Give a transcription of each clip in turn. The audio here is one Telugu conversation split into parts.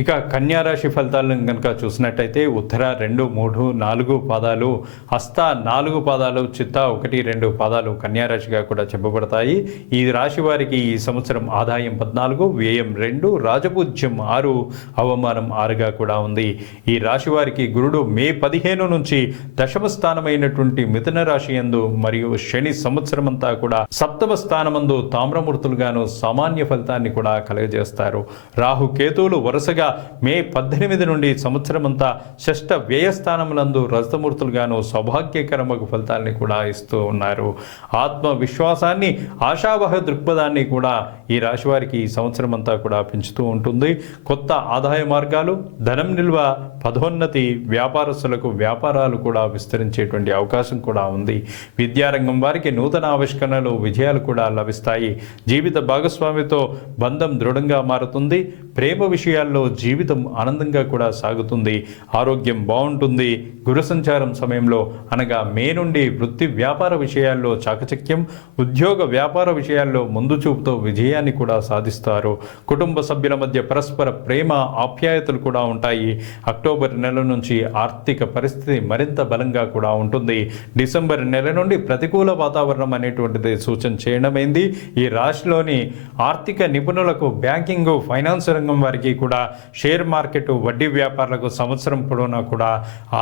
ఇక కన్యా రాశి ఫలితాలను కనుక చూసినట్టయితే ఉత్తర 2, 3, 4 పాదాలు, హస్త 4 పాదాలు, చిత్త 1, 2 పాదాలు కన్యా రాశిగా కూడా చెప్పబడతాయి. ఈ రాశి వారికి ఈ సంవత్సరం ఆదాయం 14, వ్యయం 2, రాజపూజ్యం 6, అవమానం 6గా కూడా ఉంది. ఈ రాశి వారికి గురుడు మే 15 నుంచి దశమ స్థానమైనటువంటి మిథున రాశి యందు మరియు శని సంవత్సరమంతా కూడా సప్తమ స్థానమందు తామ్రమూర్తులుగాను సామాన్య ఫలితాన్ని కూడా కలుగజేస్తారు. రాహు కేతువులు వరుసగా మే 18 నుండి సంవత్సరమంతా షష్ఠ వ్యయస్థానములందు రజతమూర్తులుగాను సౌభాగ్యకరమగు ఫలితాలని కూడా ఇస్తూ ఉన్నారు. ఆత్మవిశ్వాసాన్ని, ఆశావహ దృక్పథాన్ని కూడా ఈ రాశి వారికి ఈ సంవత్సరం అంతా కూడా పెంచుతూ ఉంటుంది. కొత్త ఆదాయ మార్గాలు, ధనం నిల్వ, పదోన్నతి, వ్యాపారస్తులకు వ్యాపారాలు కూడా విస్తరించేటువంటి అవకాశం కూడా ఉంది. విద్యారంగం వారికి నూతన ఆవిష్కరణలు, విజయాలు కూడా లభిస్తాయి. జీవిత భాగస్వామితో బంధం దృఢంగా మారుతుంది. ప్రేమ విషయాల్లో జీవితం ఆనందంగా కూడా సాగుతుంది. ఆరోగ్యం బాగుంటుంది. గురు సంచారం సమయంలో అనగా మే నుండి వృత్తి వ్యాపార విషయాల్లో చాకచక్యం, ఉద్యోగ వ్యాపార విషయాల్లో ముందు చూపుతో విజయాన్ని కూడా సాధిస్తారు. కుటుంబ సభ్యుల మధ్య పరస్పర ప్రేమ, ఆప్యాయతలు కూడా ఉంటాయి. అక్టోబర్ నెల నుంచి ఆర్థిక పరిస్థితి మరింత బలంగా కూడా ఉంటుంది. డిసెంబర్ నెల నుండి ప్రతికూల వాతావరణం అనేటువంటిది సూచన చేయడమైంది. ఈ రాశిలోని ఆర్థిక నిపుణులకు, బ్యాంకింగ్, ఫైనాన్స్ రంగం వారికి కూడా, షేర్ మార్కెట్, వడ్డీ వ్యాపారులకు సంవత్సరం పొడవునా కూడా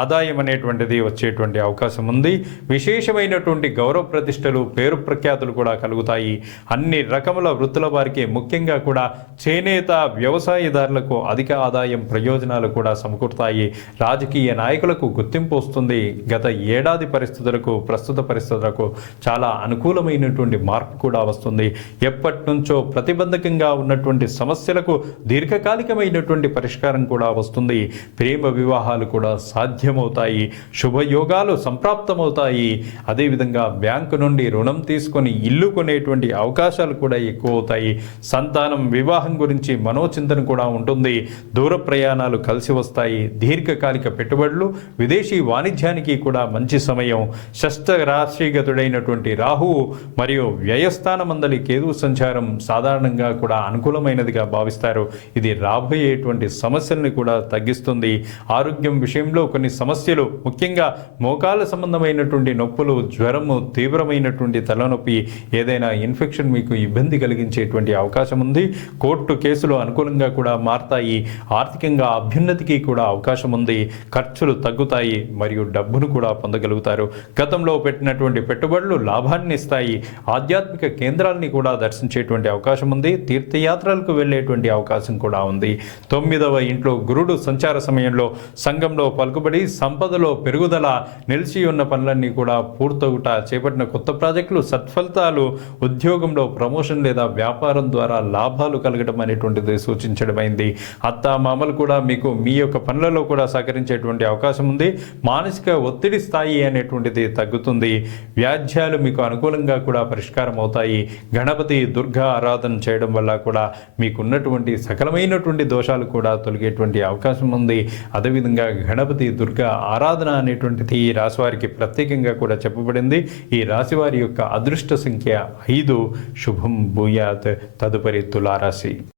ఆదాయం అనేటువంటిది వచ్చేటువంటి అవకాశం ఉంది. విశేషమైనటువంటి గౌరవ ప్రతిష్టలు, పేరు ప్రఖ్యాతులు కూడా కలుగుతాయి. అన్ని రకముల వృత్తుల వారికి, ముఖ్యంగా కూడా చేనేత వ్యవసాయదారులకు అధిక ఆదాయం, ప్రయోజనాలు కూడా సమకూరుతాయి. రాజకీయ నాయకులకు గుర్తింపు వస్తుంది. గత ఏడాది పరిస్థితులకు, ప్రస్తుత పరిస్థితులకు చాలా అనుకూలమైనటువంటి మార్పు కూడా వస్తుంది. ఎప్పటి నుంచో ప్రతిబంధకంగా ఉన్నటువంటి సమస్యలకు దీర్ఘకాలికమైనటువంటి పరిష్కారం కూడా వస్తుంది. ప్రేమ వివాహాలు కూడా సాధ్యమవుతాయి. శుభయోగాలు సంప్రాప్తమవుతాయి. అదేవిధంగా బ్యాంకు నుండి రుణం తీసుకొని ఇల్లు కొనేటువంటి అవకాశాలు కూడా ఎక్కువ అవుతాయి. సంతానం, వివాహం గురించి మనోచింతన కూడా ఉంటుంది. దూర ప్రయాణాలు కలిసి వస్తాయి. దీర్ఘకాలిక పెట్టుబడులు, విదేశీ వాణిజ్యానికి కూడా మంచి సమయం. షష్ఠ రాశిగతుడైనటువంటి రాహువు మరియు వ్యయస్థానమందలి కేతు సంచారం సాధారణంగా కూడా అనుకూలమైనదిగా భావిస్తారు. ఇది రాబోయేటువంటి సమస్యల్ని కూడా తగ్గిస్తుంది. ఆరోగ్యం విషయంలో కొన్ని సమస్యలు, ముఖ్యంగా మోకాల సంబంధమైనటువంటి నొప్పులు, జ్వరము, తీవ్రమైనటువంటి తలనొప్పి, ఏదైనా ఇన్ఫెక్షన్ మీకు ఇబ్బంది కలిగించేటువంటి అవకాశం ఉంది. కోర్టు కేసులు అనుకూలంగా కూడా మారతాయి. ఆర్థికంగా అభ్యున్నతికి కూడా అవకాశం ఉంది. ఖర్చులు తగ్గుతాయి మరియు డబ్బును కూడా పొందగలుగుతారు. గతంలో పెట్టినటువంటి పెట్టుబడులు లాభాన్ని ఇస్తాయి. ఆధ్యాత్మిక కేంద్రాలని కూడా దర్శించేటువంటి అవకాశం ఉంది. తీర్థయాత్రలకు వెళ్ళేటువంటి అవకాశం కూడా ఉంది. 9వ ఇంట్లో గురుడు సంచార సమయంలో సంఘంలో పలుకుబడి, సంపదలో పెరుగుదల, నిలిచి ఉన్న పనులన్నీ కూడా పూర్తవుట, చేపట్టిన కొత్త ప్రాజెక్టులు సత్ఫలితాలు, ఉద్యోగంలో ప్రమోషన్ లేదా వ్యాపారం ద్వారా లాభాలు కలగడం అనేటువంటిది సూచించడమైంది. అత్తామామలు కూడా మీకు మీ యొక్క పనులలో కూడా సహకరించేటువంటి అవకాశం ఉంది. మానసిక ఒత్తిడి స్థాయి అనేటువంటిది తగ్గుతుంది. వ్యాజ్యాలు మీకు అనుకూలంగా కూడా పరిష్కారం అవుతాయి. గణపతి, దుర్గా ఆరాధన చేయడం వల్ల కూడా మీకున్నటువంటి సకలమైనటువంటి దోషాలు కూడా తొలగేటువంటి అవకాశం ఉంది. అదేవిధంగా గణపతి, దుర్గా ఆరాధన అనేటువంటిది ఈ రాశి వారికి ప్రత్యేకంగా కూడా చెప్పబడింది. ఈ రాశి వారి యొక్క అదృష్ట సంఖ్య 5. శుభం భూయాత్. తదుపరి తులారాశి.